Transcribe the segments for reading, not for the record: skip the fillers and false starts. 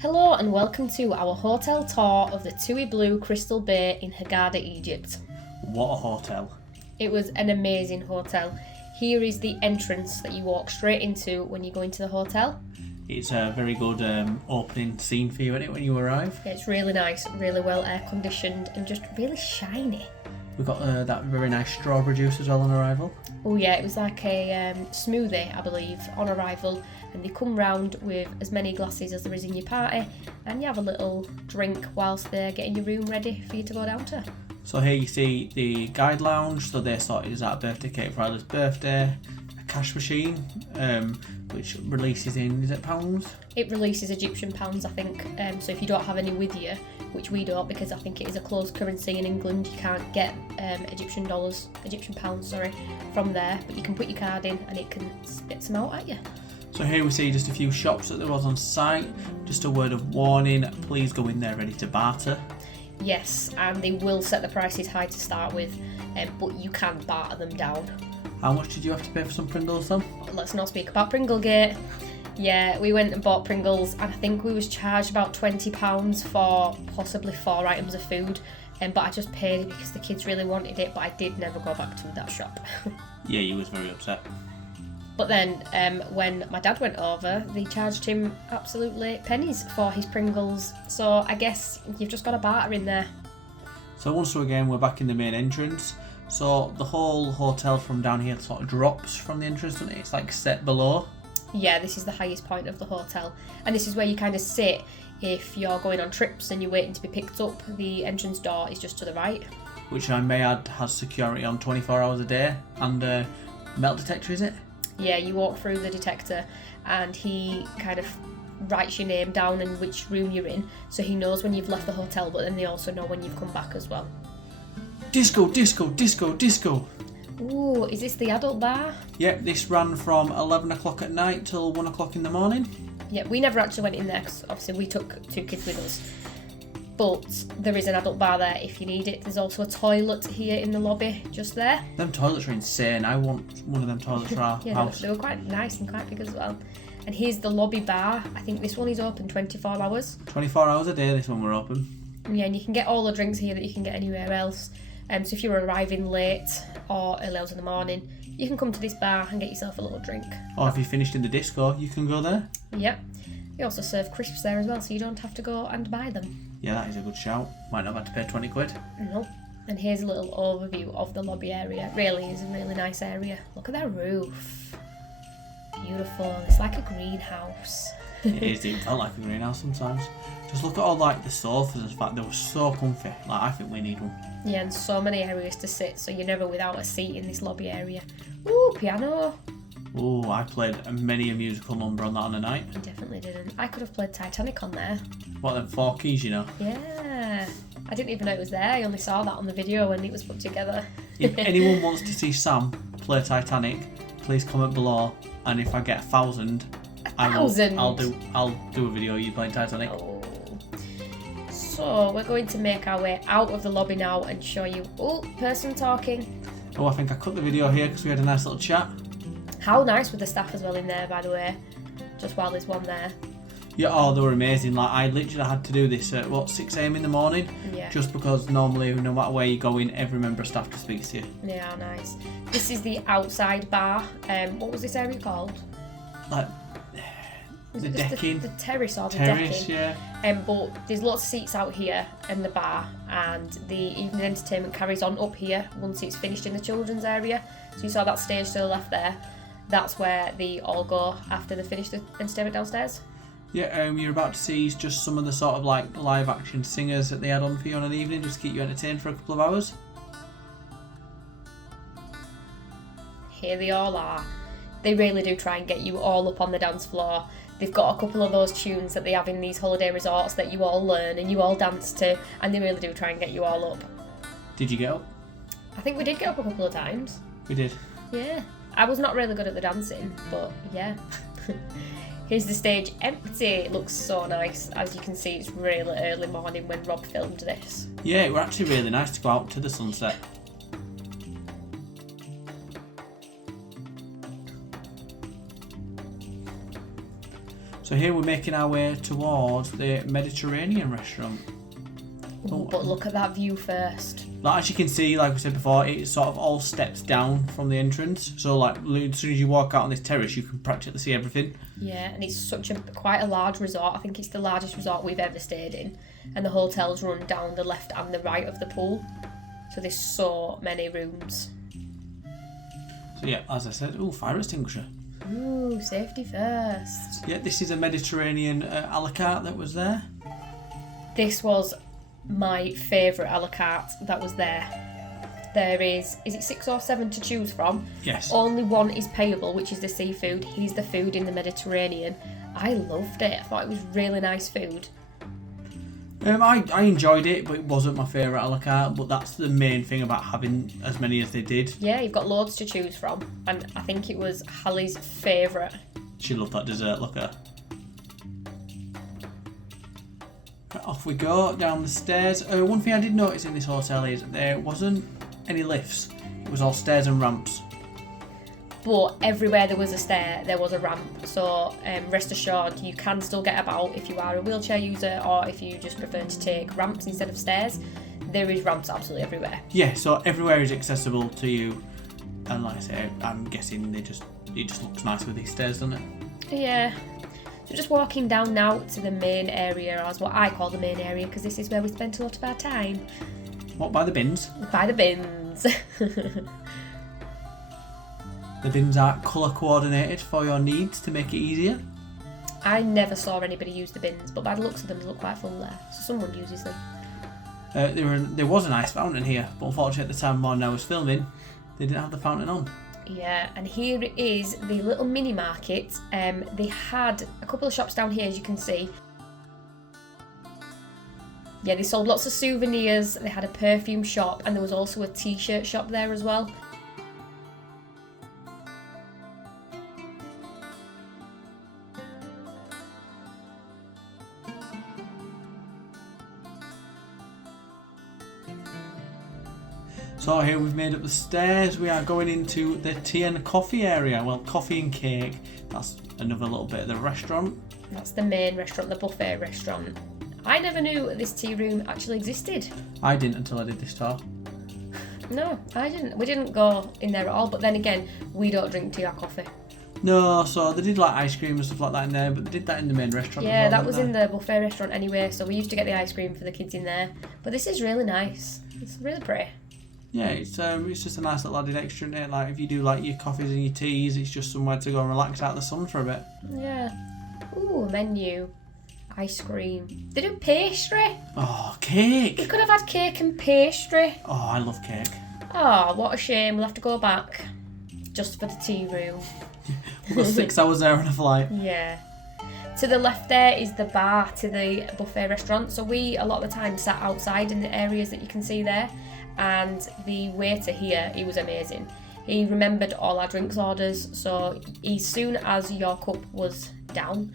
Hello and welcome to our hotel tour of the TUI Blue Crystal Bay in Hurghada, Egypt. What a hotel. It was an amazing hotel. Here is the entrance that you walk straight into when you go into the hotel. It's a very good opening scene for you, isn't it, when you arrive? Yeah, it's really nice, really well air conditioned and just really shiny. We've got that very nice strawberry juice as well on arrival. Oh yeah, it was like a smoothie, I believe, on arrival, and they come round with as many glasses as there is in your party, and you have a little drink whilst they're getting your room ready for you to go down to. So here you see the guide lounge, so they sorted us out a birthday cake for Isla's birthday, a cash machine, which releases in, is it pounds? It releases Egyptian pounds, I think, so if you don't have any with you, which we don't because I think it is a closed currency in England, you can't get Egyptian pounds, from there, but you can put your card in and it can spit some out at you. So here we see just a few shops that there was on site. Just a word of warning, please go in there ready to barter. Yes, and they will set the prices high to start with, but you can barter them down. How much did you have to pay for some Pringles then? Let's not speak about Pringlegate. Yeah, we went and bought Pringles and I think we was charged about £20 for possibly 4 items of food, but I just paid it because the kids really wanted it, but I did never go back to that shop. Yeah, you was very upset. But then when my dad went over, they charged him absolutely pennies for his Pringles, so I guess you've just got a barter in there. So once again we're back in the main entrance. So the whole hotel from down here sort of drops from the entrance, doesn't it? It's like set below. Yeah, this is the highest point of the hotel, and this is where you kind of sit if you're going on trips and you're waiting to be picked up. The entrance door is just to the right. Which I may add has security on 24 hours a day and metal detector, is it? Yeah, you walk through the detector and he kind of writes your name down and which room you're in, so he knows when you've left the hotel, but then they also know when you've come back as well. Disco, disco, disco, disco. Ooh, is this the adult bar? Yep, this ran from 11 o'clock at night till 1 o'clock in the morning. Yeah, we never actually went in there because obviously we took 2 kids with us. But there is an adult bar there if you need it. There's also a toilet here in the lobby, just there. Them toilets are insane. I want one of them toilets for our Yeah, house. they were quite nice and quite big as well. And here's the lobby bar. I think this one is open 24 hours. 24 hours a day this one we're open. Yeah, and you can get all the drinks here that you can get anywhere else. So if you're arriving late or early hours in the morning, you can come to this bar and get yourself a little drink. Or if you finished in the disco, you can go there. Yep. They also serve crisps there as well, so you don't have to go and buy them. Yeah, that is a good shout. Might not have had to pay 20 quid. Nope. And here's a little overview of the lobby area. It really is a really nice area. Look at that roof. Beautiful. It's like a greenhouse. It is, it felt like a greenhouse sometimes. Just look at all like the sofas and stuff, they were so comfy. Like, I think we need one. Yeah, and so many areas to sit, so you're never without a seat in this lobby area. Ooh, piano. Oh, I played many a musical number on that on a night. I definitely didn't. I could have played Titanic on there. What, them 4 keys, you know? Yeah. I didn't even know it was there. I only saw that on the video when it was put together. If anyone wants to see Sam play Titanic, please comment below, and if I get 1,000, I'll do a video of you playing Titanic. Oh. So we're going to make our way out of the lobby now and show you. Oh, person talking. Oh, I think I cut the video here because we had a nice little chat. How nice were the staff as well in there, by the way, just while there's one there. Yeah, oh, they were amazing. Like, I literally had to do this at 6 a.m. in the morning, Yeah. just because normally, no matter where you go in, every member of staff just speaks to you. Yeah, nice. This is the outside bar. What was this area called? Like, Was the it just decking. The terrace or the Terrace, decking? yeah. But there's lots of seats out here in the bar, and the evening entertainment carries on up here once it's finished in the children's area. So you saw that stage to the left there. That's where they all go after they finish the entertainment downstairs. Yeah, you're about to see just some of the sort of like live action singers that they had on for you on an evening, just to keep you entertained for a couple of hours. Here they all are. They really do try and get you all up on the dance floor. They've got a couple of those tunes that they have in these holiday resorts that you all learn and you all dance to, and they really do try and get you all up. Did you get up? I think we did get up a couple of times. We did. Yeah. I was not really good at the dancing, but yeah. Here's the stage empty. It looks so nice. As you can see, it's really early morning when Rob filmed this. Yeah, it were actually really nice to go out to the sunset. So here we're making our way towards the Mediterranean restaurant. Ooh, but look at that view first. Like, as you can see, like we said before, it sort of all steps down from the entrance. So like as soon as you walk out on this terrace, you can practically see everything. Yeah, and it's quite a large resort. I think it's the largest resort we've ever stayed in. And the hotels run down the left and the right of the pool. So there's so many rooms. So yeah, as I said, fire extinguisher. Ooh, safety first. Yeah, this is a Mediterranean a la carte that was there. This was my favourite a la carte that was there. There is it 6 or 7 to choose from? Yes. Only one is payable, which is the seafood. Here's the food in the Mediterranean. I loved it. I thought it was really nice food. I enjoyed it, but it wasn't my favourite a la carte. But that's the main thing about having as many as they did. Yeah, you've got loads to choose from. And I think it was Hallie's favourite. She loved that dessert, look at her. Right, off we go, down the stairs. One thing I did notice in this hotel is there wasn't any lifts. It was all stairs and ramps. But everywhere there was a stair, there was a ramp. So rest assured, you can still get about if you are a wheelchair user or if you just prefer to take ramps instead of stairs. There is ramps absolutely everywhere. Yeah, so everywhere is accessible to you. And like I say, I'm guessing it just looks nice with these stairs, doesn't it? Yeah. So just walking down now to the main area, or as what I call the main area, because this is where we spent a lot of our time. What, by the bins? By the bins. The bins are colour coordinated for your needs to make it easier. I never saw anybody use the bins, but by the looks of them, they look quite full there. So someone uses them. There was an ice fountain here, but unfortunately at the time when I was filming, they didn't have the fountain on. Yeah, and here is the little mini market. They had a couple of shops down here, as you can see. Yeah, they sold lots of souvenirs. They had a perfume shop, and there was also a t-shirt shop there as well. So here we've made up the stairs. We are going into the tea and coffee area. Well, coffee and cake. That's another little bit of the restaurant. That's the main restaurant, the buffet restaurant. I never knew this tea room actually existed. I didn't until I did this tour. No, I didn't. We didn't go in there at all. But then again, we don't drink tea or coffee. No, so they did like ice cream and stuff like that in there, but they did that in the main restaurant. Yeah, as well, that was didn't in the buffet restaurant anyway. So we used to get the ice cream for the kids in there. But this is really nice. It's really pretty. Yeah, it's just a nice little added extra in it. Like if you do like your coffees and your teas, it's just somewhere to go and relax out the sun for a bit. Yeah. Ooh, menu. Ice cream. They do pastry. Oh, cake! We could have had cake and pastry. Oh, I love cake. Oh, what a shame. We'll have to go back just for the tea room. We've got 6 hours there on a flight. Yeah. To the left there is the bar to the buffet restaurant. So we, a lot of the time, sat outside in the areas that you can see there. And the waiter here, he was amazing. He remembered all our drinks orders. So as soon as your cup was down,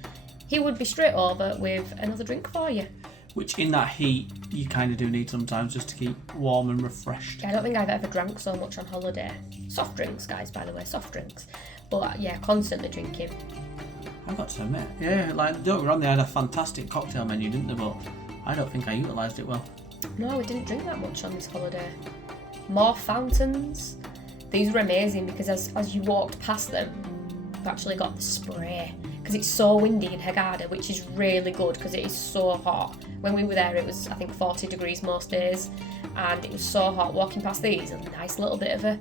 he would be straight over with another drink for you. Which in that heat, you kind of do need sometimes just to keep warm and refreshed. I don't think I've ever drank so much on holiday. Soft drinks, guys, by the way, soft drinks. But yeah, constantly drinking. I've got to admit, yeah, like don't get me wrong, they had a fantastic cocktail menu, didn't they? But I don't think I utilised it well. No, we didn't drink that much on this holiday. More fountains. These were amazing because as you walked past them, you've actually got the spray. Because it's so windy in Hurghada, which is really good because it is so hot. When we were there, it was, I think, 40 degrees most days. And it was so hot. Walking past these, a nice little bit of a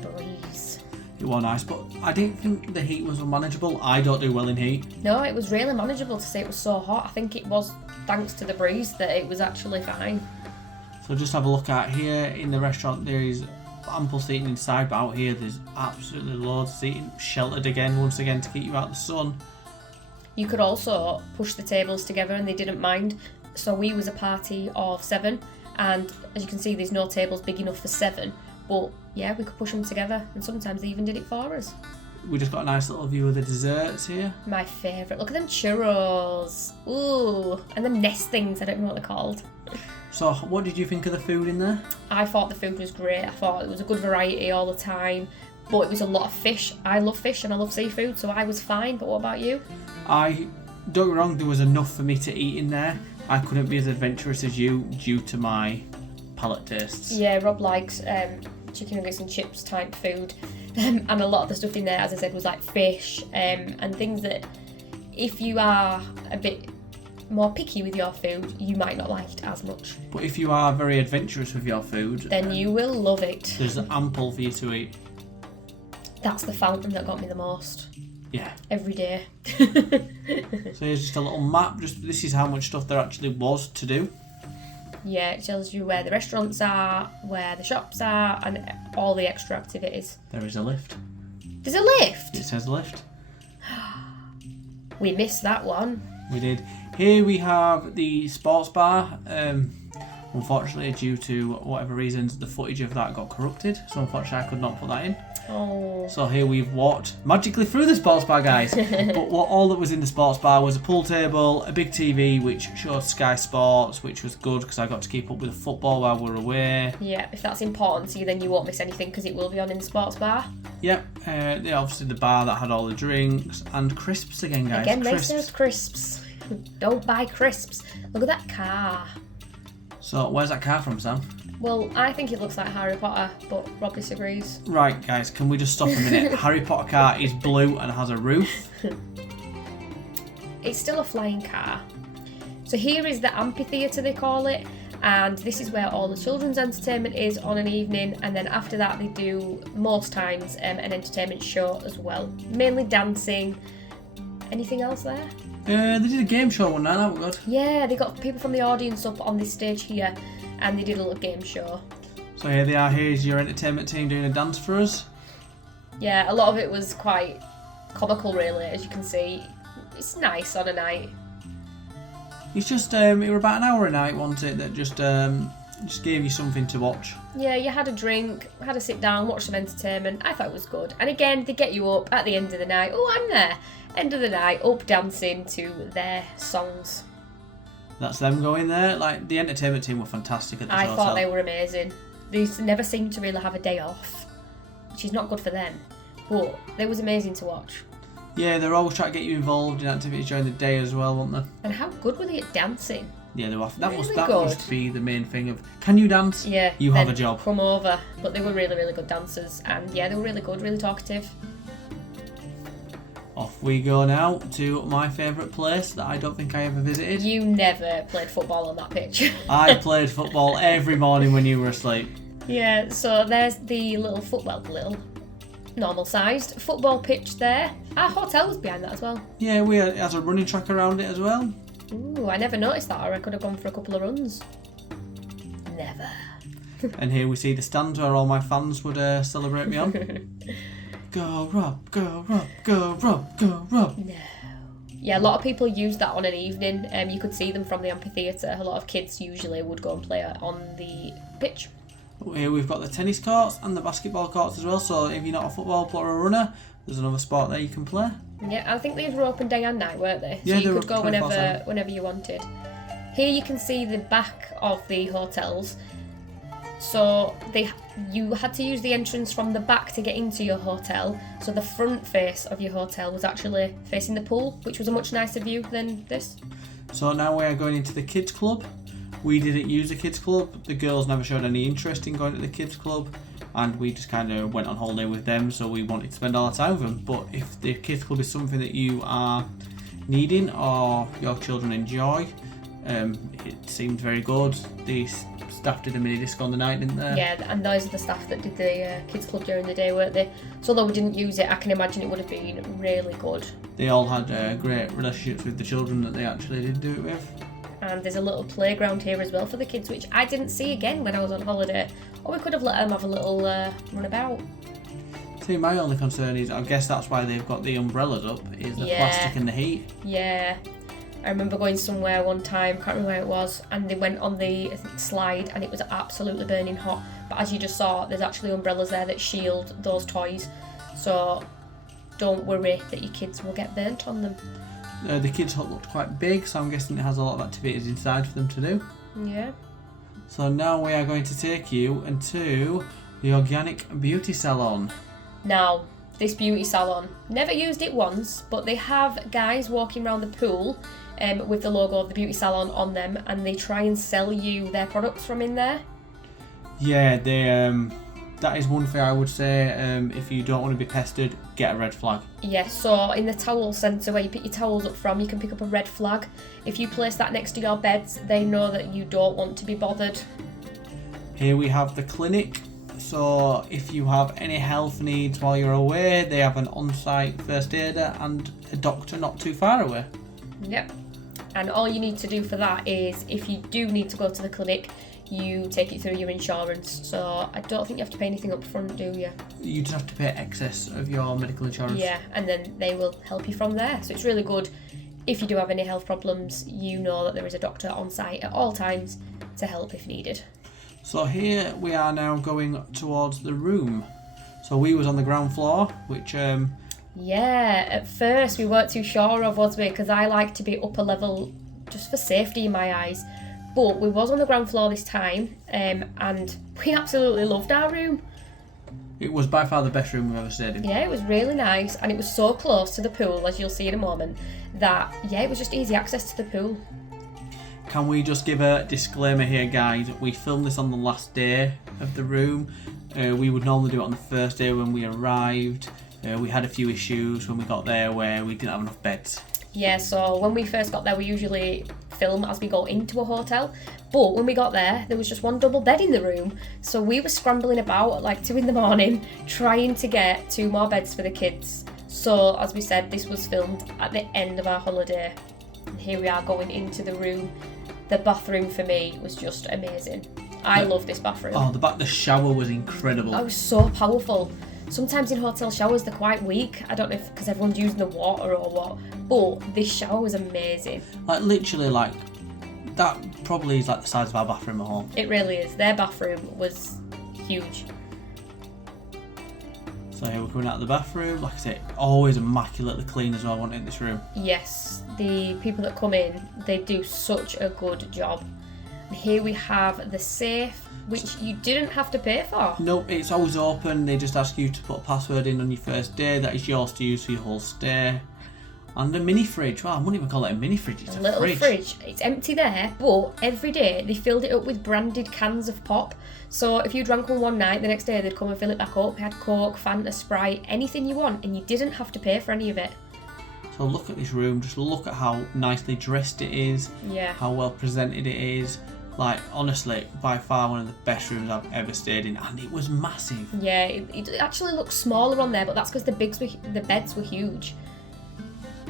breeze. It was nice, but I didn't think the heat was unmanageable. I don't do well in heat. No, it was really manageable to say it was so hot. I think it was thanks to the breeze that it was actually fine. So just have a look at here in the restaurant. There is ample seating inside, but out here there's absolutely loads of seating. Sheltered again, once again, to keep you out of the sun. You could also push the tables together and they didn't mind. So we was a party of 7 and as you can see there's no tables big enough for 7. But yeah, we could push them together and sometimes they even did it for us. We just got a nice little view of the desserts here. My favourite. Look at them churros. Ooh, and them nest things, I don't know what they're called. So what did you think of the food in there? I thought the food was great. I thought it was a good variety all the time. But it was a lot of fish. I love fish and I love seafood, so I was fine. But what about you? I don't get me wrong, there was enough for me to eat in there. I couldn't be as adventurous as you due to my palate tastes. Yeah, Rob likes chicken nuggets and chips type food. And a lot of the stuff in there, as I said, was like fish and things that if you are a bit more picky with your food, you might not like it as much. But if you are very adventurous with your food, then you will love it. There's ample for you to eat. That's the fountain that got me the most. Yeah. Every day. So here's just a little map. This is how much stuff there actually was to do. Yeah, it tells you where the restaurants are, where the shops are, and all the extra activities. There is a lift. There's a lift? It says lift. We missed that one. We did. Here we have the sports bar. Unfortunately, due to whatever reasons, the footage of that got corrupted. So unfortunately, I could not put that in. Oh. So here we've walked magically through the sports bar, guys. But all that was in the sports bar was a pool table, a big TV which showed Sky Sports, which was good because I got to keep up with the football while we were away. Yeah, if that's important to you, then you won't miss anything because it will be on in the sports bar. Yep. Obviously the bar that had all the drinks and crisps again, guys. Again, they serve crisps. Don't buy crisps. Look at that car. So where's that car from, Sam? Well, I think it looks like Harry Potter, but Rob disagrees. Right, guys, can we just stop a minute? Harry Potter car is blue and has a roof. It's still a flying car. So here is the amphitheatre, they call it, and this is where all the children's entertainment is on an evening, and then after that they do, most times, an entertainment show as well. Mainly dancing. Anything else there? They did a game show one night, that was good. Yeah, they got people from the audience up on this stage here, and they did a little game show. So here they are, here's your entertainment team doing a dance for us. Yeah, a lot of it was quite comical really, as you can see. It's nice on a night. It's just, it were about an hour a night, wasn't it, that just gave you something to watch. Yeah, you had a drink, had a sit down, watch some entertainment. I thought it was good. And again, they get you up at the end of the night. Oh, I'm there. End of the night, up dancing to their songs. That's them going there. Like, the entertainment team were fantastic at the show. I thought they were amazing. They never seemed to really have a day off, which is not good for them. But they was amazing to watch. Yeah, they're always trying to get you involved in activities during the day as well, weren't they? And how good were they at dancing? Yeah, they were. That Really must be the main thing of, can you dance? Yeah. You have a job. Come over. But they were really, really good dancers. And yeah, they were really good, really talkative. Off we go now to my favourite place that I don't think I ever visited. You never played football on that pitch. I played football every morning when you were asleep. Yeah, so there's the little normal sized football pitch there. Our hotel was behind that as well. Yeah, it has a running track around it as well. Ooh, I never noticed that, or I could have gone for a couple of runs. Never. And here we see the stands where all my fans would celebrate me on. Go Rob, go Rob, go Rob, go Rob. No. Yeah, a lot of people use that on an evening. You could see them from the amphitheatre. A lot of kids usually would go and play on the pitch. Here we've got the tennis courts and the basketball courts as well. So if you're not a football player or a runner, there's another sport there you can play. Yeah, I think these were open day and night, weren't they? Yeah, so you could go 24/7. whenever you wanted. Here you can see the back of the hotels. So you had to use the entrance from the back to get into your hotel. So the front face of your hotel was actually facing the pool, which was a much nicer view than this. So now we are going into the kids club. We didn't use the kids club. The girls never showed any interest in going to the kids club, and we just kind of went on holiday with them, so we wanted to spend all our time with them. But if the kids club is something that you are needing or your children enjoy, it seemed very good. The staff did a mini disco on the night, didn't they? Yeah, and those are the staff that did the kids club during the day, weren't they? So although we didn't use it, I can imagine it would have been really good. They all had great relationships with the children that they actually did do it with. And there's a little playground here as well for the kids, which I didn't see again when I was on holiday. Or we could have let them have a little run about. See, my only concern is, I guess that's why they've got the umbrellas up, is the plastic and the heat. Yeah. I remember going somewhere one time, can't remember where it was, and they went on the slide and it was absolutely burning hot. But as you just saw, there's actually umbrellas there that shield those toys. So don't worry that your kids will get burnt on them. The kids' hut looked quite big, so I'm guessing it has a lot of activities inside for them to do. Yeah. So now we are going to take you into the Organic Beauty Salon. Now, this beauty salon. Never used it once, but they have guys walking around the pool with the logo of the beauty salon on them, and they try and sell you their products from in there. Yeah, that is one thing I would say. If you don't want to be pestered, get a red flag. Yeah, so in the towel centre where you pick your towels up from, you can pick up a red flag. If you place that next to your beds, they know that you don't want to be bothered. Here we have the clinic. So if you have any health needs while you're away, they have an on-site first aider and a doctor not too far away. Yep. And all you need to do for that is, if you do need to go to the clinic, you take it through your insurance. So I don't think you have to pay anything up front, do you? You just have to pay excess of your medical insurance. Yeah, and then they will help you from there. So it's really good. If you do have any health problems, you know that there is a doctor on site at all times to help if needed. So here we are now going towards the room. So we was on the ground floor, which Yeah, at first we weren't too sure of, was we? Because I like to be upper level just for safety in my eyes. But we was on the ground floor this time, and we absolutely loved our room. it was by far the best room we've ever stayed in. Yeah, it was really nice, and it was so close to the pool, as you'll see in a moment, that, yeah, it was just easy access to the pool. Can we just give a disclaimer here, guys? We filmed this on the last day of the room. We would normally do it on the first day when we arrived. We had a few issues when we got there where we didn't have enough beds. Yeah, so when we first got there, we usually film as we go into a hotel. But when we got there was just one double bed in the room. So we were scrambling about at like 2 a.m, trying to get 2 more beds for the kids. So as we said, this was filmed at the end of our holiday. And here we are going into the room. The bathroom for me was just amazing. I love this bathroom. Oh, the shower was incredible. It was so powerful. Sometimes in hotel showers they're quite weak. I don't know if because everyone's using the water or what, but this shower was amazing. Like literally, like that probably is like the size of our bathroom at home. It really is. Their bathroom was huge. So here we're coming out of the bathroom. Like I said, always immaculately clean as well. I want it in this room. Yes, the people that come in, they do such a good job. And here we have the safe, which you didn't have to pay for. No, it's always open. They just ask you to put a password in on your first day. That is yours to use for your whole stay. And a mini fridge. Well, I wouldn't even call it a mini fridge. It's a little fridge. It's empty there, but every day they filled it up with branded cans of pop. So if you drank one night, the next day they'd come and fill it back up. They had Coke, Fanta, Sprite, anything you want, and you didn't have to pay for any of it. So look at this room. Just look at how nicely dressed it is. Yeah. How well presented it is. Like, honestly, by far one of the best rooms I've ever stayed in, and it was massive. Yeah, it actually looks smaller on there, but that's because the beds were huge.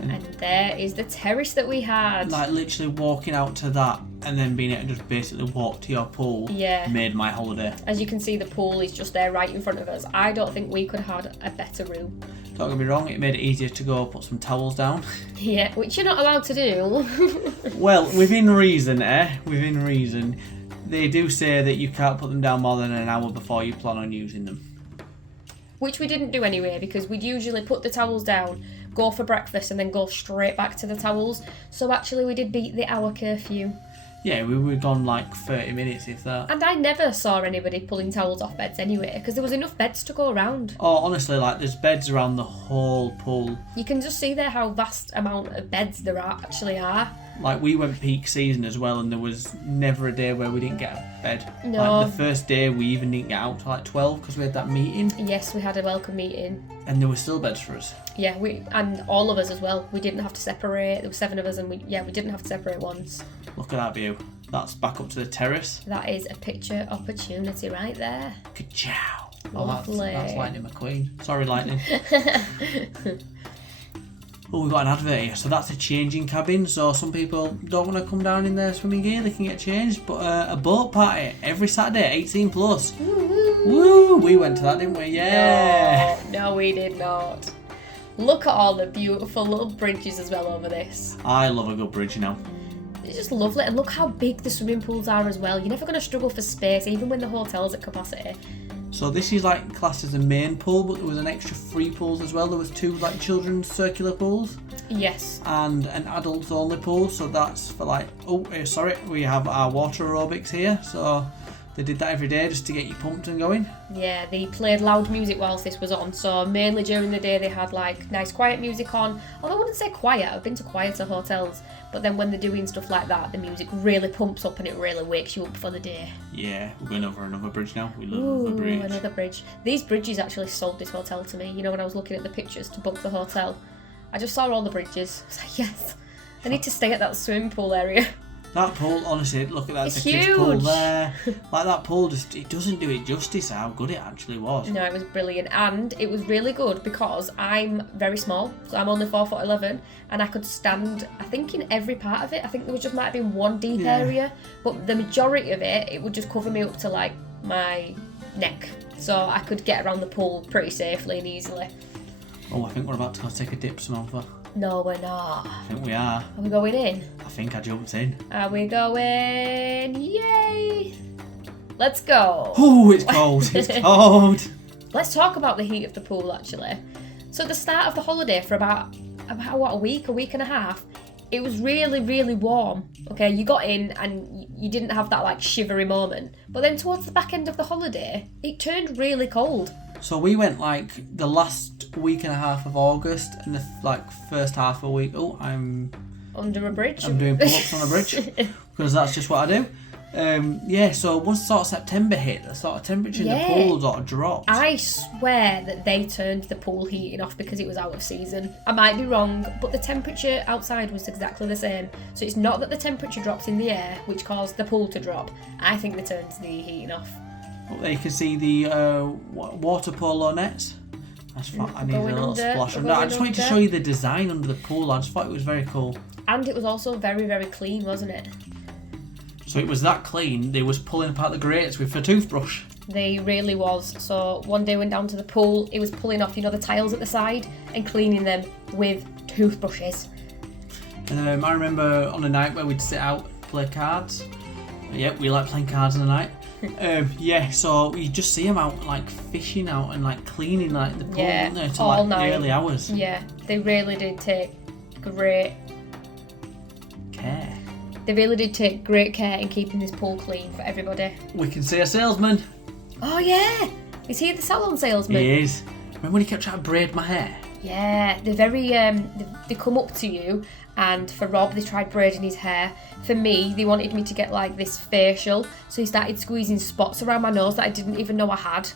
And there is the terrace that we had. Like, literally walking out to that and then being able to just basically walk to your pool made my holiday. As you can see, the pool is just there right in front of us. I don't think we could have had a better room. Don't get me wrong, it made it easier to go put some towels down. Yeah, which you're not allowed to do. Well, within reason, within reason. They do say that you can't put them down more than an hour before you plan on using them. Which we didn't do anyway, because we'd usually put the towels down, go for breakfast, and then go straight back to the towels. So actually we did beat the hour curfew. Yeah, we were gone like 30 minutes, if that. And I never saw anybody pulling towels off beds anyway, because there was enough beds to go around. Oh, honestly, like, there's beds around the whole pool. You can just see there how vast amount of beds there actually are. Like, we went peak season as well, and there was never a day where we didn't get a bed. No. Like, the first day we even didn't get out till like 12 because we had that meeting. Yes, we had a welcome meeting. And there were still beds for us. Yeah, and all of us as well. We didn't have to separate. There were 7 of us, and we didn't have to separate once. Look at that view. That's back up to the terrace. That is a picture opportunity right there. Ka-chow. Lovely. Oh, that's Lightning McQueen. Sorry, Lightning. Oh, we've got an advert here. So that's a changing cabin. So some people don't want to come down in their swimming gear. They can get changed. But a boat party every Saturday, 18 plus. Woo! We went to that, didn't we? Yeah. No, we did not. Look at all the beautiful little bridges as well over this. I love a good bridge, you know. It's just lovely, and look how big the swimming pools are as well. You're never going to struggle for space, even when the hotel's at capacity. So this is like classed as a main pool, but there was an extra free pools as well. There was 2 like children's circular pools. Yes. And an adults only pool. So that's for like, we have our water aerobics here. So They did that every day just to get you pumped and going. Yeah, they played loud music whilst this was on, so mainly during the day they had like nice quiet music on. Although I wouldn't say quiet, I've been to quieter hotels, but then when they're doing stuff like that, the music really pumps up and it really wakes you up for the day. Yeah, we're going over another bridge now. We love the bridge. Another bridge. These bridges actually sold this hotel to me. You know, when I was looking at the pictures to book the hotel, I just saw all the bridges. I was like, yes, I need to stay at that swimming pool area. That pool, honestly, look at that. It's the kids' huge. pool there. Like that pool, it doesn't do it justice how good it actually was. No, it was brilliant, and it was really good because I'm very small, so I'm only 4'11", and I could stand, I think, in every part of it. I think there was just might have been one deep area, but the majority of it would just cover me up to like my neck, so I could get around the pool pretty safely and easily. Oh, I think we're about to go take a dip, Samantha. No, we're not. I think we are. Are we going in? I think I jumped in. Are we going? Yay! Let's go. Oh, it's cold. It's cold. Let's talk about the heat of the pool, actually. So at the start of the holiday, for about what, a week and a half, it was really, really warm. Okay, you got in and you didn't have that like shivery moment. But then towards the back end of the holiday, it turned really cold. So we went like the last week and a half of August and the first half of a week. Oh, I'm under a bridge. I'm doing pull-ups on a bridge because that's just what I do. So once sort of September hit, the sort of temperature in the pool sort of dropped. I swear that they turned the pool heating off because it was out of season. I might be wrong, but the temperature outside was exactly the same. So it's not that the temperature dropped in the air, which caused the pool to drop. I think they turned the heating off. Up there you can see the water polo nets. I need a little splash on that. I just wanted to show you the design under the pool. I just thought it was very cool. And it was also very, very clean, wasn't it? So it was that clean, they was pulling apart the grates with a toothbrush. They really was. So one day we went down to the pool, it was pulling off, the tiles at the side and cleaning them with toothbrushes. I remember on a night where we'd sit out, play cards. Yep, we like playing cards in the night. So you just see them out like fishing out and like cleaning like the pool, don't they, till all like night. the early hours. Yeah, they really did take great care. They really did take great care in keeping this pool clean for everybody. We can see a salesman. Oh yeah, is he the salon salesman? He is. Remember when he kept trying to braid my hair? Yeah, they're very they come up to you, and for Rob they tried braiding his hair. For me, they wanted me to get like this facial, so he started squeezing spots around my nose that I didn't even know I had.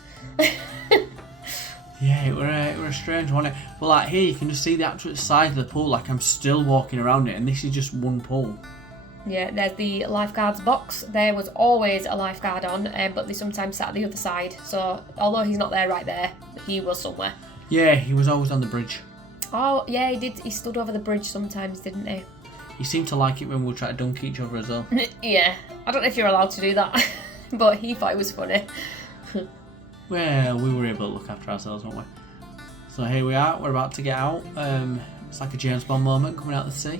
Yeah, it were a strange one. But like here you can just see the actual size of the pool, like I'm still walking around it, and this is just one pool. Yeah, there's the lifeguard's box. There was always a lifeguard on, but they sometimes sat at the other side. So although he's not there right there, he was somewhere. Yeah, he was always on the bridge. Oh, yeah, he did. He stood over the bridge sometimes, didn't he? He seemed to like it when we would try to dunk each other as well. Yeah, I don't know if you're allowed to do that, but he thought it was funny. Well, we were able to look after ourselves, weren't we? So here we are, we're about to get out. It's like a James Bond moment coming out of the sea.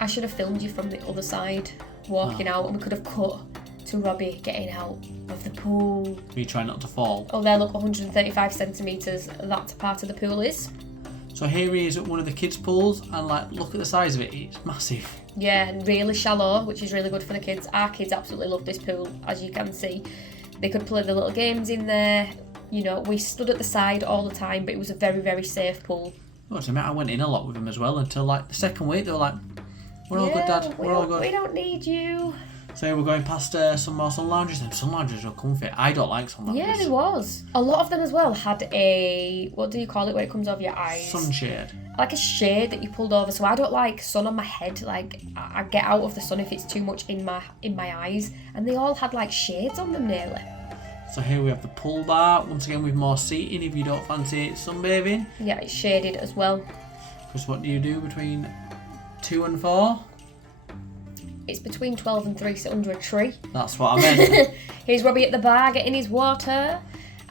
I should have filmed you from the other side, walking out, and we could have cut to Robbie getting out of the pool. We try not to fall. Oh, there, look, 135 centimetres, that part of the pool is. So here he is at one of the kids' pools, and like, look at the size of it, it's massive. Yeah, and really shallow, which is really good for the kids. Our kids absolutely love this pool, as you can see. They could play the little games in there. We stood at the side all the time, but it was a very, very safe pool. Oh, I went in a lot with them as well until like the second week. They were like, "We're all good, Dad. We're all good. We don't need you." So we're going past some more sun lounges, and sun lounges are comfy. I don't like sun lounges. Yeah, there was. A lot of them as well had a, what do you call it when it comes over your eyes? Sunshade. Like a shade that you pulled over. So I don't like sun on my head. Like I get out of the sun if it's too much in my eyes. And they all had like shades on them nearly. So here we have the pool bar, once again with more seating if you don't fancy sunbathing. Yeah, it's shaded as well. Because what do you do between 2 and 4? It's between 12 and 3, sit under a tree. That's what I meant. Here's Robbie at the bar getting his water.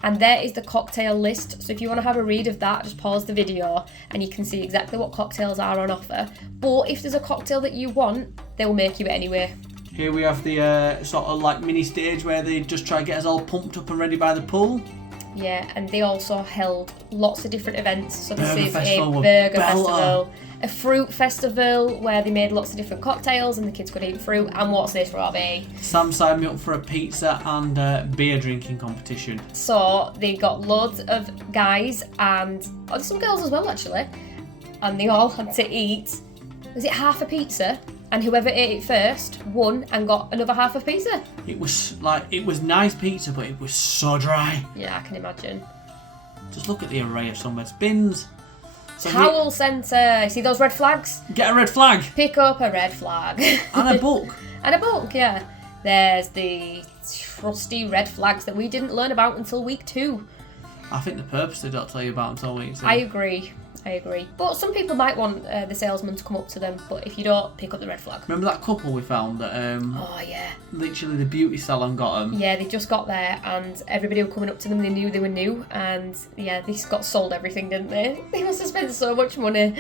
And there is the cocktail list. So if you want to have a read of that, just pause the video and you can see exactly what cocktails are on offer. But if there's a cocktail that you want, they'll make you it anyway. Here we have the sort of like mini stage where they just try to get us all pumped up and ready by the pool. Yeah, and they also held lots of different events. So this Burger is festival a burger festival. a fruit festival where they made lots of different cocktails and the kids could eat fruit. And what's this, Robbie? Sam signed me up for a pizza and beer drinking competition. So they got loads of guys and some girls as well, actually. And they all had to eat, was it half a pizza? And whoever ate it first won and got another half of pizza. It was nice pizza, but it was so dry. Yeah, I can imagine. Just look at the array of sunbeds. Bins. So Towel centre. See those red flags? Get a red flag. Pick up a red flag. And a book. And a book, yeah. There's the trusty red flags that we didn't learn about until week 2. I think the purpose they don't tell you about until week 2. I agree. But some people might want the salesman to come up to them, but if you don't, pick up the red flag. Remember that couple we found that oh yeah, literally the beauty salon got them? Yeah, they just got there and everybody were coming up to them, they knew they were new, and yeah, they got sold everything, didn't they? They must have spent so much money.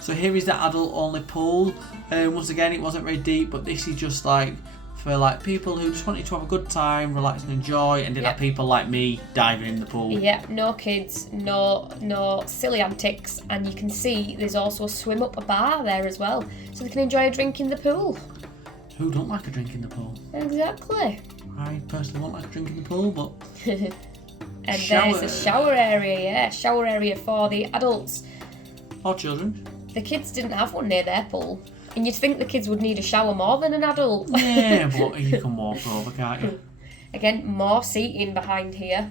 So here is the adult only pool. Once again, it wasn't very deep, but this is just like for like people who just wanted to have a good time, relax and enjoy, and didn't have people like me diving in the pool. Yeah, no kids, no silly antics, and you can see there's also a swim up a bar there as well, so they can enjoy a drink in the pool. Who don't like a drink in the pool? Exactly. I personally won't like a drink in the pool, but and there's a shower area, shower area for the adults. Or children. The kids didn't have one near their pool. And you'd think the kids would need a shower more than an adult. Yeah, but you can walk over, can't you? Again, more seating behind here.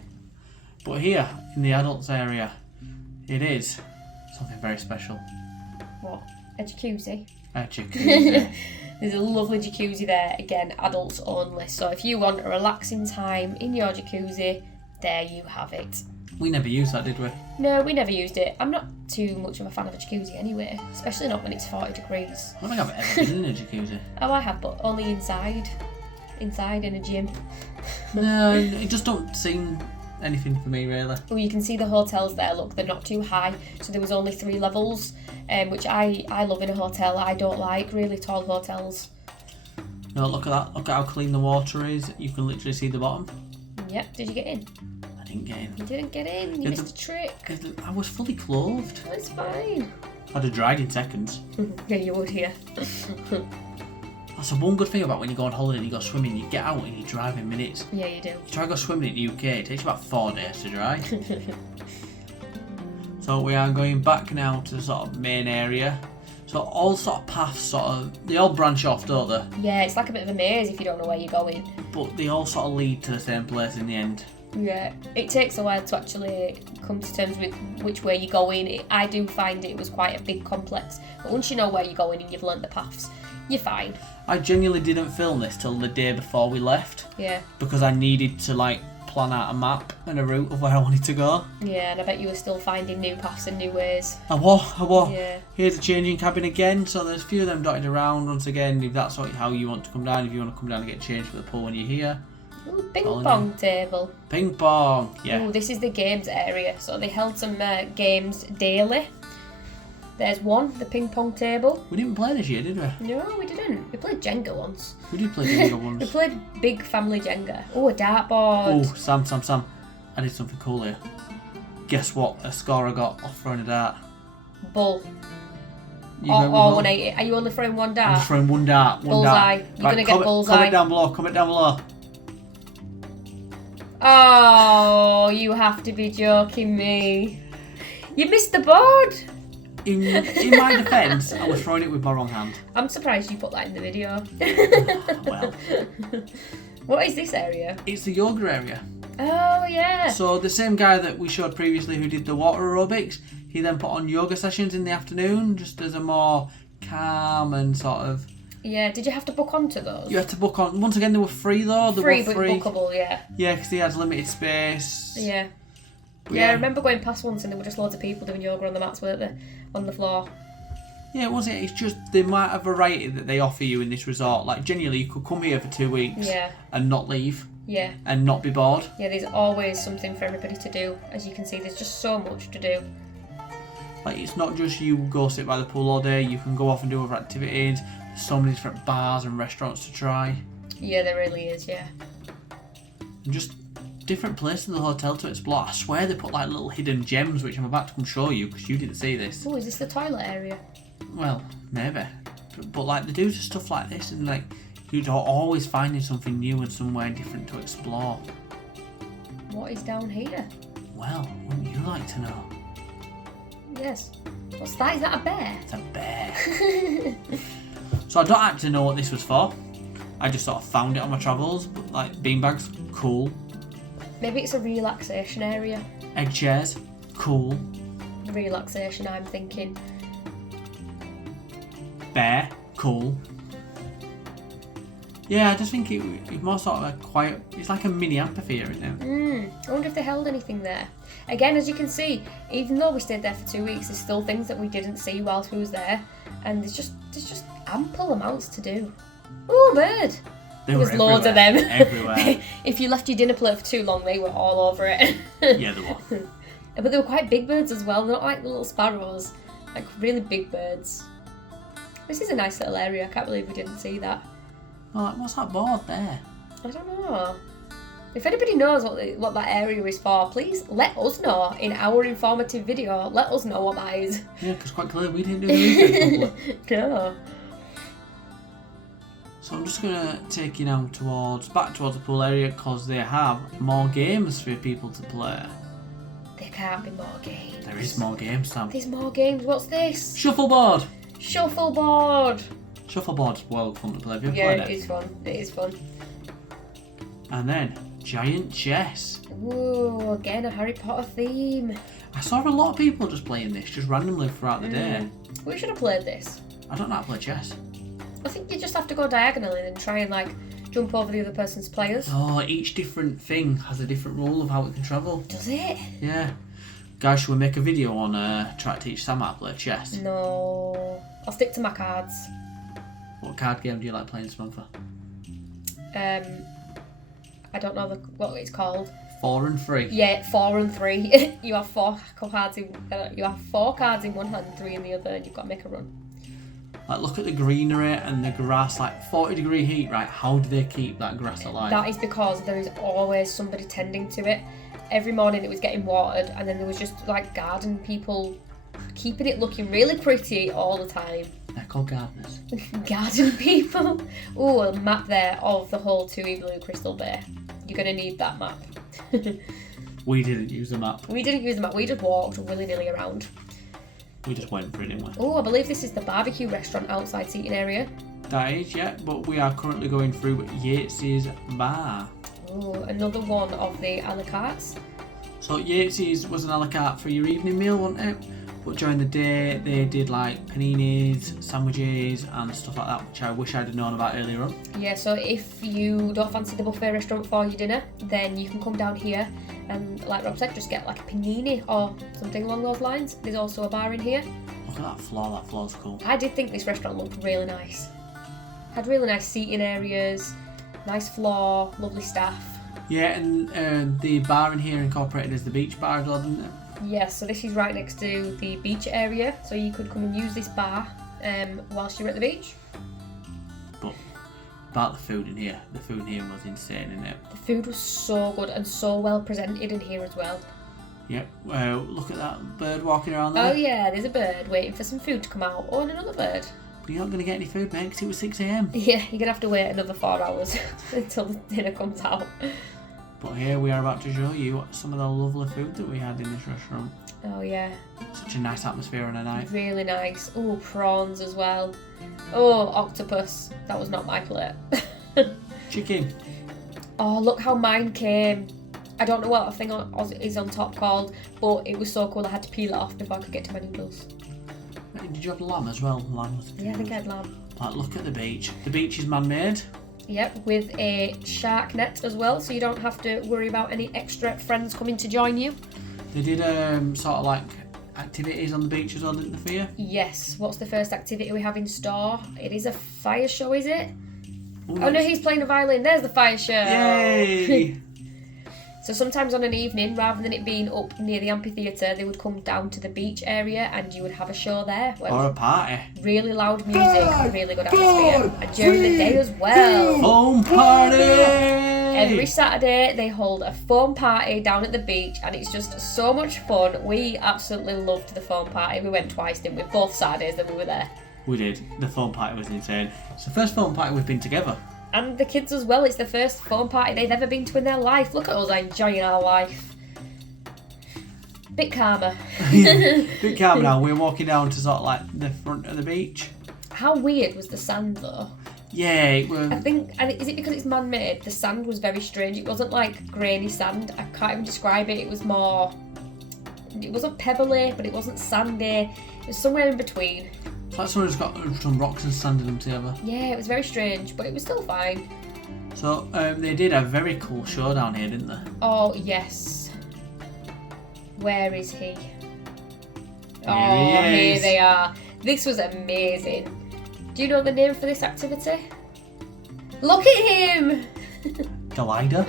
But here, in the adults area, it is something very special. What? A jacuzzi? A jacuzzi. There's a lovely jacuzzi there. Again, adults only. So if you want a relaxing time in your jacuzzi, there you have it. We never used that, did we? No, we never used it. I'm not too much of a fan of a jacuzzi anyway, especially not when it's 40 degrees. I don't think I've ever been in a jacuzzi. Oh, I have, but only inside in a gym. No, it just don't seem anything for me, really. Well, you can see the hotels there. Look, they're not too high, so there was only 3 levels, which I love in a hotel. I don't like really tall hotels. No, look at that. Look at how clean the water is. You can literally see the bottom. Yep. Did you get in? Didn't get in. You didn't get in. You missed a trick. I was fully clothed. It's fine. I'd have dried in seconds. Yeah, you would here. That's the one good thing about when you go on holiday and you go swimming. You get out and you drive in minutes. Yeah, you do. You try to go swimming in the UK, it takes you about 4 days to dry. So we are going back now to the sort of main area. So all sort of paths they all branch off, don't they? Yeah, it's like a bit of a maze if you don't know where you're going. But they all sort of lead to the same place in the end. Yeah, it takes a while to actually come to terms with which way you're going. I do find it was quite a big complex, but once you know where you're going and you've learnt the paths, you're fine. I genuinely didn't film this till the day before we left. Yeah. Because I needed to plan out a map and a route of where I wanted to go. Yeah, and I bet you were still finding new paths and new ways. I was. Yeah. Here's a changing cabin again, so there's a few of them dotted around. Once again, if that's how you want to come down, if you want to come down and get changed for the pool when you're here. Ooh, ping pong table. Ping pong, yeah. Ooh, this is the games area. So they held some games daily. There's one, the ping pong table. We didn't play this year, did we? No, we didn't. We played Jenga once. We did play Jenga once. We played big family Jenga. Oh, a dartboard. Oh, Sam. I did something cool here. Guess what a scorer got off throwing a dart? Bull. You Or 180. Are you only throwing one dart? I'm just throwing one dart. Bullseye. You're going to get bullseye. Comment down below. Oh, you have to be joking me. You missed the board. In my defence, I was throwing it with my wrong hand. I'm surprised you put that in the video. Well. What is this area? It's the yoga area. Oh, yeah. So the same guy that we showed previously who did the water aerobics, he then put on yoga sessions in the afternoon just as a more calm and sort of... Yeah, did you have to book onto those? You had to book on. Once again, they were free though. Free, but bookable, yeah. Yeah, because they had limited space. Yeah. Yeah, I remember going past once and there were just loads of people doing yoga on the mats, weren't there? On the floor. Yeah, it wasn't. It's just the amount of variety that they offer you in this resort. Like, genuinely, you could come here for 2 weeks and not leave. Yeah. And not be bored. Yeah, there's always something for everybody to do. As you can see, there's just so much to do. Like, it's not just you go sit by the pool all day. You can go off and do other activities. There's so many different bars and restaurants to try. Yeah, there really is, yeah. And just different places in the hotel to explore. I swear they put like little hidden gems, which I'm about to come show you because you didn't see this. Oh, is this the toilet area? Well, maybe. But like they do stuff like this, and like you're always finding something new and somewhere different to explore. What is down here? Well, wouldn't you like to know? Yes. What's that? Is that a bear? It's a bear. So I don't actually know what this was for. I just sort of found it on my travels. But like beanbags, cool. Maybe it's a relaxation area. Egg chairs, cool. Relaxation, I'm thinking. Bear, cool. Yeah, I just think it's more sort of a quiet. It's like a mini amphitheatre in there. I wonder if they held anything there. Again, as you can see, even though we stayed there for 2 weeks, there's still things that we didn't see whilst we was there, and there's just ample amounts to do. Ooh, a bird! There was loads of them. Everywhere. If you left your dinner plate for too long, they were all over it. Yeah, they were. But they were quite big birds as well. They're not like little sparrows, like really big birds. This is a nice little area. I can't believe we didn't see that. Well, what's that board there? I don't know. If anybody knows what that area is for, please let us know in our informative video. Let us know what that is. Yeah, because quite clearly we didn't do the research properly. No. So I'm just going to take you now back towards the pool area because they have more games for people to play. There can't be more games. There is more games, Sam. There's more games. What's this? Shuffleboard! Shuffleboard! Shuffleboard's well fun to play. Have you ever Yeah, played it is fun. It is fun. And then, giant chess. Ooh, again a Harry Potter theme. I saw a lot of people just playing this, just randomly throughout the day. We should have played this. I don't know how to play chess. I think you just have to go diagonally and try and like jump over the other person's players. Oh, each different thing has a different rule of how it can travel. Does it? Yeah. Guys, should we make a video on try to teach Sam how to play chess? No. I'll stick to my cards. What card game do you like playing, Samantha? I don't know what it's called. 4 and 3. Yeah, 4 and 3. You have four cards in one hand, 3 in the other, and you've got to make a run. Like, look at the greenery and the grass, like 40-degree heat, right? How do they keep that grass alive? That is because there is always somebody tending to it. Every morning it was getting watered, and then there was just like garden people keeping it looking really pretty all the time. They're called gardeners. Garden people. Oh, a map there of the whole TUI Blue Crystal Bay. You're going to need that map. We didn't use the map. We didn't use the map, we just walked willy-nilly around. We just went for it, didn't we? Oh, I believe this is the barbecue restaurant outside seating area. That is, yeah, but we are currently going through Yates' bar. Oh, another one of the a la cartes. So Yates' was an a la carte for your evening meal, wasn't it? But during the day, they did like paninis, sandwiches and stuff like that, which I wish I'd have known about earlier on. Yeah, so if you don't fancy the buffet restaurant for your dinner, then you can come down here and, like Rob said, just get like a panini or something along those lines. There's also a bar in here. Look at that floor's cool. I did think this restaurant looked really nice. Had really nice seating areas, nice floor, lovely staff. Yeah, and the bar in here incorporated as the beach bar as well, didn't it? Yes, so this is right next to the beach area, so you could come and use this bar whilst you're at the beach. But about the food in here, the food in here was insane, isn't it? The food was so good and so well presented in here as well. Yep, look at that bird walking around there. Oh yeah, there's a bird waiting for some food to come out. Oh, and another bird. But you're not going to get any food, mate, because it was 6 a.m. Yeah, you're going to have to wait another 4 hours until the dinner comes out. But here we are about to show you some of the lovely food that we had in this restaurant. Oh yeah. Such a nice atmosphere on a night. Really nice. Oh, prawns as well. Oh, octopus. That was not my plate. Chicken. Oh, look how mine came. I don't know what thing is on top called, but it was so cool I had to peel it off before I could get to my noodles. Did you have lamb as well? Lamb was Yeah, I think I had lamb. Like, look at the beach. The beach is man-made. Yep, with a shark net as well, so you don't have to worry about any extra friends coming to join you. They did sort of like activities on the beach as well, didn't they, for you? Yes, what's the first activity we have in store? It is a fire show, is it? Ooh, Oh no, he's playing a violin. There's the fire show. Yay! So sometimes on an evening, rather than it being up near the amphitheatre, they would come down to the beach area and you would have a show there. Or a party. Really loud music, really good atmosphere. And during the day as well. Home party! Every Saturday they hold a foam party down at the beach, and it's just so much fun. We absolutely loved the foam party. We went twice, didn't we? Both Saturdays that we were there. We did. The foam party was insane. It's the first foam party we've been together. And the kids as well. It's the first foam party they've ever been to in their life. Look at us enjoying our life. Bit calmer. Bit calmer now. We're walking down to sort of like the front of the beach. How weird was the sand though? Yeah, it was. I think, and is it because it's man-made? The sand was very strange. It wasn't like grainy sand. I can't even describe it. It was more. It wasn't pebbly, but it wasn't sandy. It was somewhere in between. It's like someone's got some rocks and sand in them together. Yeah, it was very strange, but it was still fine. So they did a very cool show down here, didn't they? Oh yes. Where is he? Here they are. This was amazing. Do you know the name for this activity? Look at him! Glider.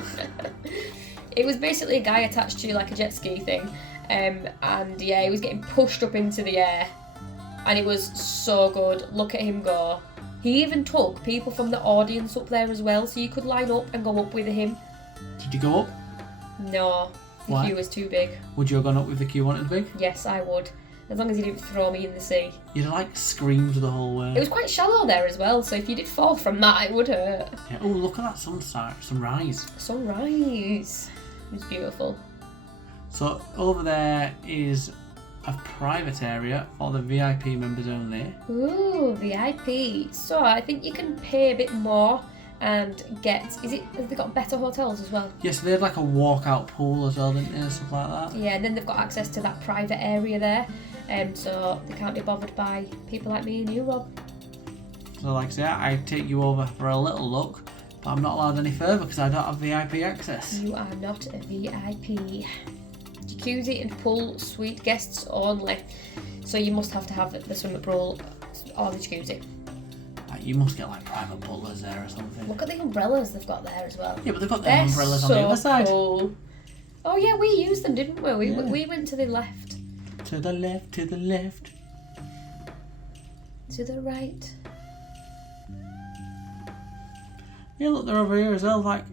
It was basically a guy attached to like a jet ski thing, and yeah, he was getting pushed up into the air, and it was so good. Look at him go. He even took people from the audience up there as well, so you could line up and go up with him. Did you go up? No, the queue was too big. Would you have gone up with the queue wanted big? Yes, I would. As long as he didn't throw me in the sea. You'd like screamed the whole way. It was quite shallow there as well, so if you did fall from that, it would hurt. Yeah. Oh, look at that sunrise. Sunrise. It was beautiful. So over there is a private area for the VIP members only. Ooh, VIP. So I think you can pay a bit more and get. Have they got better hotels as well? Yes, they had like a walkout pool as well, didn't they? Stuff like that. Yeah, and then they've got access to that private area there. So they can't be bothered by people like me and you, Rob. So like I say, I take you over for a little look, but I'm not allowed any further because I don't have VIP access. You are not a VIP. Jacuzzi and pool suite guests only. So you must have to have the swimming pool or the jacuzzi. You must get like private butlers there or something. Look at the umbrellas they've got there as well. Yeah, but they've got the umbrellas on the other side. Cool. Oh yeah, we used them, didn't we? We went to the left. To the left, to the left. To the right. Yeah, look, they're over here as well. Like,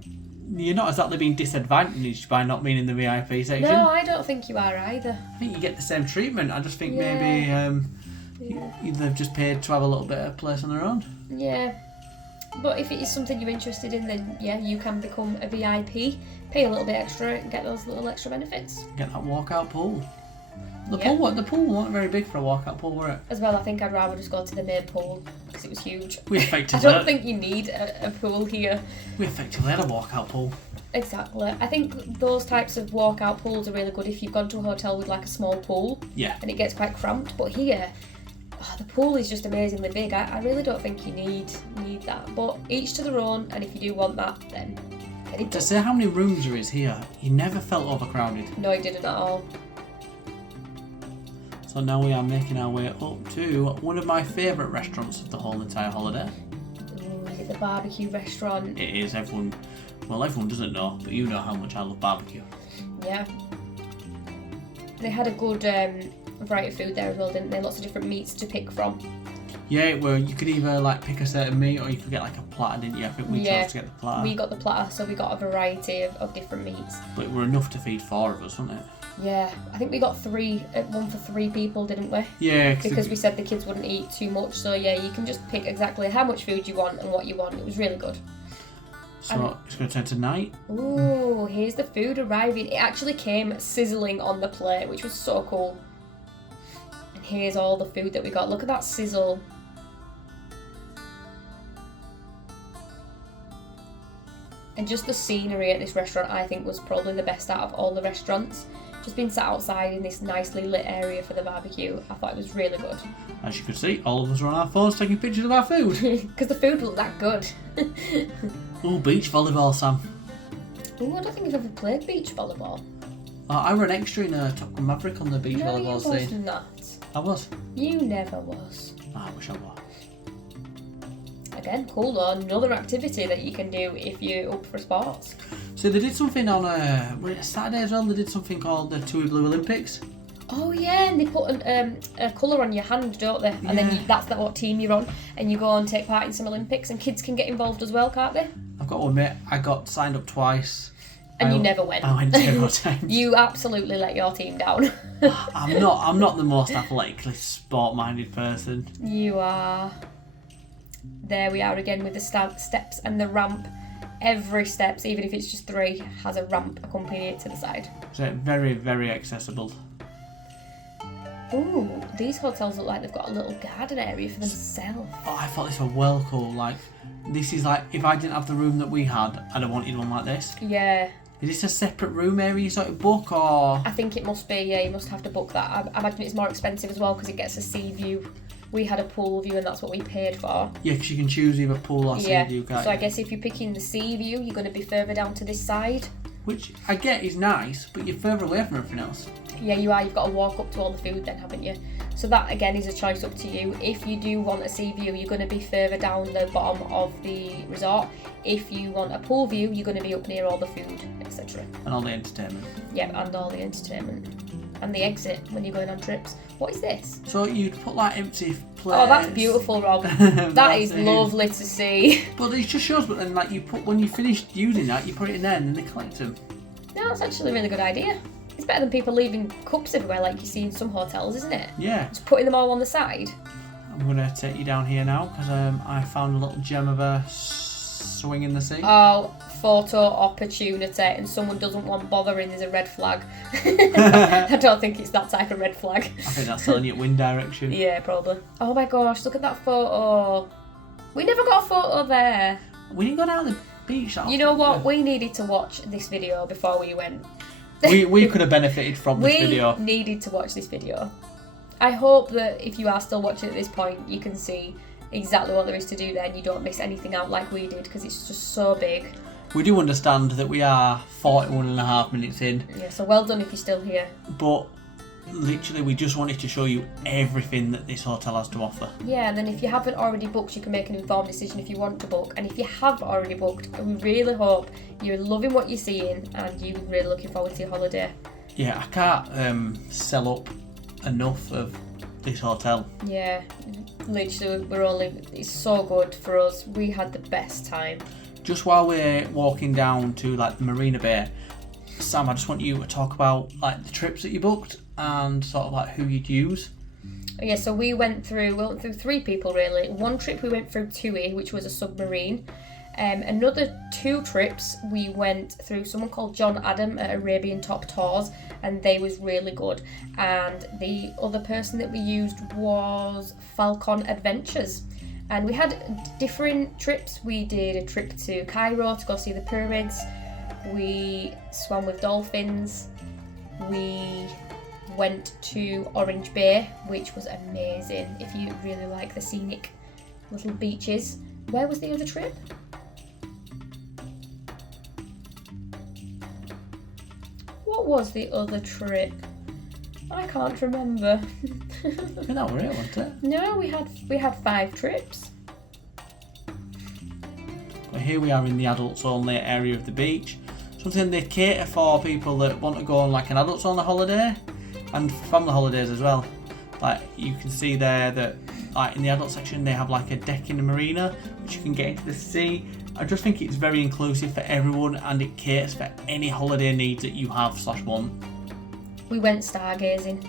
you're not exactly being disadvantaged by not being in the VIP section. No, I don't think you are either. I think you get the same treatment. I just think maybe they've just paid to have a little bit of place on their own. Yeah. But if it is something you're interested in, then yeah, you can become a VIP, pay a little bit extra and get those little extra benefits. Get that walkout pool. The pool wasn't very big for a walkout pool, were it? As well, I think I'd rather just go to the main pool because it was huge. We effectively I don't think you need a pool here. We effectively had a walkout pool. Exactly. I think those types of walkout pools are really good if you've gone to a hotel with like a small pool. Yeah. And it gets quite cramped. But here, the pool is just amazingly big. I really don't think you need that. But each to their own, and if you do want that, then get it done. To say how many rooms there is here, you never felt overcrowded. No, it didn't at all. So now we are making our way up to one of my favourite restaurants of the whole entire holiday. Ooh, is it the barbecue restaurant? It is. Everyone doesn't know, but you know how much I love barbecue. Yeah. They had a good variety of food there as well, didn't they? Lots of different meats to pick from. Yeah, well, you could either like pick a certain meat or you could get like a platter, didn't you? I think we chose to get the platter. We got the platter, so we got a variety of different meats. But it were enough to feed 4 of us, wasn't it? Yeah, I think we got one for 3 people, didn't we? Yeah. Because we said the kids wouldn't eat too much, so yeah, you can just pick exactly how much food you want and what you want. It was really good. So it's going to turn to night. Ooh, here's the food arriving. It actually came sizzling on the plate, which was so cool. And here's all the food that we got. Look at that sizzle. And just the scenery at this restaurant, I think, was probably the best out of all the restaurants. Just being sat outside in this nicely lit area for the barbecue, I thought it was really good. As you can see, all of us are on our phones taking pictures of our food. Because the food looked that good. Oh, beach volleyball, Sam. Oh, I don't think I've ever played beach volleyball. I were an extra in Top Gun Maverick on the beach volleyball scene. No, you was not. I was. You never was. I wish I was. Again, cool though. Another activity that you can do if you're up for sports. So they did something on Saturday as well. They did something called the TUI Blue Olympics. Oh yeah, and they put a colour on your hand, don't they? And then that's what team you're on, and you go and take part in some Olympics, and kids can get involved as well, can't they? I've got to admit, I got signed up twice. And you never went. I went 0 times. You absolutely let your team down. I'm not the most athletically sport-minded person. You are. There we are again with the steps and the ramp. Every steps, even if it's just 3, has a ramp accompanying it to the side. So very, very accessible. Ooh, these hotels look like they've got a little garden area for themselves. Oh, I thought this was well cool. Like, this is like, if I didn't have the room that we had, I'd have wanted one like this. Yeah. Is this a separate room area you sort of book, or...? I think it must be, yeah, you must have to book that. I imagine it's more expensive as well because it gets a sea view. We had a pool view and that's what we paid for. Yeah, because you can choose either pool or sea view, can't so you? I guess if you're picking the sea view, you're going to be further down to this side. Which I get is nice, but you're further away from everything else. Yeah, you are. You've got to walk up to all the food then, haven't you? So that, again, is a choice up to you. If you do want a sea view, you're going to be further down the bottom of the resort. If you want a pool view, you're going to be up near all the food, etc. And all the entertainment. Yeah, and all the entertainment. And the exit when you're going on trips. What is this? So you'd put like empty plates. Oh, that's beautiful, Rob. That is lovely to see. But it just shows, but then like you put, when you finished using that, you put it in there and then they collect them. No, that's actually a really good idea. It's better than people leaving cups everywhere like you see in some hotels, isn't it? Yeah. Just putting them all on the side. I'm going to take you down here now because I found a little gem of a swing in the sea. Oh, photo opportunity, and someone doesn't want bothering, there's a red flag. I don't think it's that type of red flag. I think that's telling you wind direction. Yeah, probably. Oh my gosh, look at that photo. We never got a photo there. We didn't go down the beach. You know what? We needed to watch this video before we went. We could have benefited from this video. We needed to watch this video. I hope that if you are still watching at this point, you can see exactly what there is to do there and you don't miss anything out like we did, because it's just so big. We do understand that we are 41.5 minutes in. Yeah, so well done if you're still here. But literally, we just wanted to show you everything that this hotel has to offer. Yeah, and then if you haven't already booked, you can make an informed decision if you want to book. And if you have already booked, we really hope you're loving what you're seeing and you're really looking forward to your holiday. Yeah, I can't sell up enough of this hotel. Yeah, literally, it's so good for us. We had the best time. Just while we're walking down to like the Marina Bay, Sam, I just want you to talk about like the trips that you booked and sort of like who you'd use. Yeah, so we went through 3 people really. One trip we went through TUI, which was a submarine. Another 2 trips we went through someone called John Adam at Arabian Top Tours, and they was really good. And the other person that we used was Falcon Adventures. And we had different trips. We did a trip to Cairo to go see the pyramids. We swam with dolphins. We went to Orange Bay, which was amazing if you really like the scenic little beaches. Where was the other trip? What was the other trip? I can't remember. I think that were it, wasn't it? No, we had 5 trips. But here we are in the adults only area of the beach. Something they cater for people that want to go on like an adults only holiday and family holidays as well. Like you can see there that like in the adult section they have like a deck in the marina which you can get into the sea. I just think it's very inclusive for everyone and it caters for any holiday needs that you have / want. We went stargazing.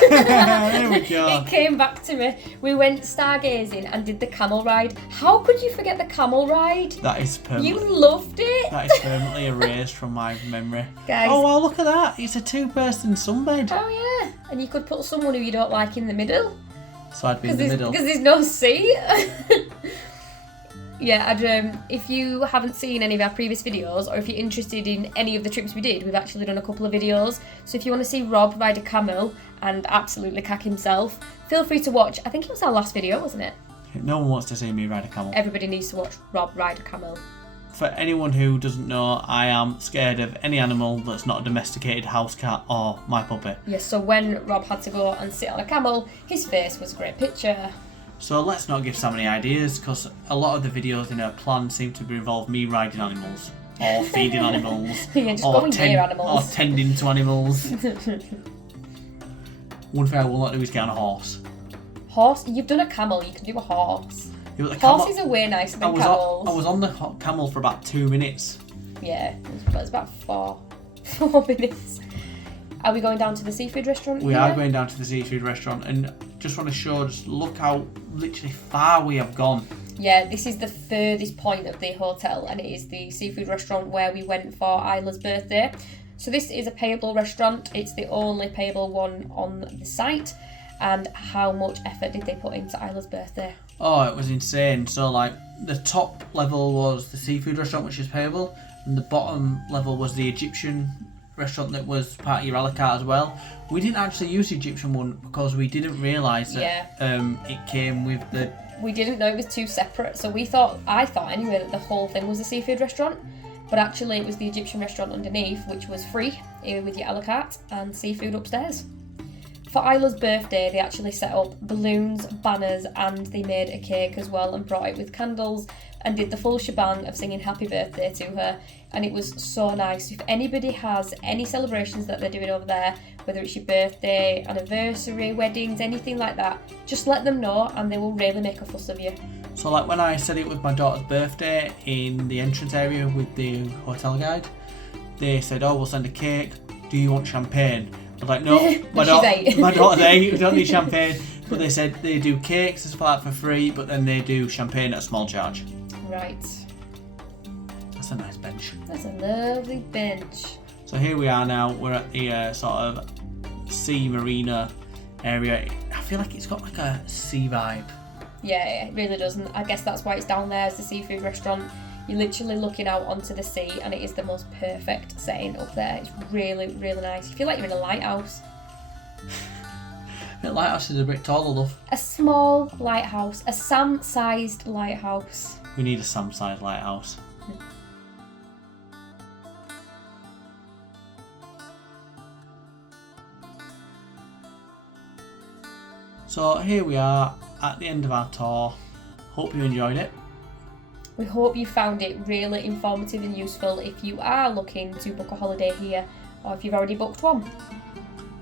There we go. It came back to me. We went stargazing and did the camel ride. How could you forget the camel ride? That is permanently. You loved it. That is permanently erased from my memory. Guys. Oh wow, look at that! It's a 2-person sunbed. Oh yeah, and you could put someone who you don't like in the middle. So I'd be in the middle. Because there's no seat. Yeah, if you haven't seen any of our previous videos, or if you're interested in any of the trips we did, we've actually done a couple of videos. So if you want to see Rob ride a camel and absolutely cack himself, feel free to watch. I think it was our last video, wasn't it? No one wants to see me ride a camel. Everybody needs to watch Rob ride a camel. For anyone who doesn't know, I am scared of any animal that's not a domesticated house cat or my puppy. Yes, so when Rob had to go and sit on a camel, his face was a great picture. So let's not give Sam any ideas, because a lot of the videos in her plan seem to involve me riding animals, or feeding animals, Yeah, just going near animals. or tending to animals. One thing I will not do is get on a horse. Horse? You've done a camel, you can do a horse. The Horses are way nicer than camels. I was on the camel for about 2 minutes. Yeah, it was about 4 minutes. Are we going down to the seafood restaurant? We are going down to the seafood restaurant, and just want to show, just look how literally far we have gone. Yeah, this is the furthest point of the hotel, and it is the seafood restaurant where we went for Isla's birthday. So this is a payable restaurant. It's the only payable one on the site. And how much effort did they put into Isla's birthday? Oh, it was insane. So like the top level was the seafood restaurant, which is payable, and the bottom level was the Egyptian restaurant that was part of your a la carte as well. We didn't actually use the Egyptian one because we didn't realise that it came with the... We didn't know it was two separate, so I thought anyway that the whole thing was a seafood restaurant, but actually it was the Egyptian restaurant underneath, which was free with your a la carte and seafood upstairs. For Isla's birthday, they actually set up balloons, banners, and they made a cake as well and brought it with candles and did the full shebang of singing happy birthday to her, and it was so nice. If anybody has any celebrations that they're doing over there, whether it's your birthday, anniversary, weddings, anything like that, just let them know and they will really make a fuss of you. So like when I said it was my daughter's birthday in the entrance area with the hotel guide, they said, oh, we'll send a cake, do you want champagne? I was like, no, my daughter's 8, we don't need champagne. But they said they do cakes and stuff like that for free, but then they do champagne at a small charge. Right. That's a nice bench. That's a lovely bench. So here we are now, we're at the sort of sea marina area. I feel like it's got like a sea vibe. Yeah, it really doesn't. I guess that's why it's down there as the seafood restaurant. You're literally looking out onto the sea and it is the most perfect setting up there. It's really, really nice. You feel like you're in a lighthouse. The lighthouse is a bit taller, love. A small lighthouse. A Sam-sized lighthouse. We need a Sam-sized lighthouse. So here we are at the end of our tour. Hope you enjoyed it. We hope you found it really informative and useful if you are looking to book a holiday here or if you've already booked one.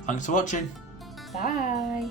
Thanks for watching. Bye.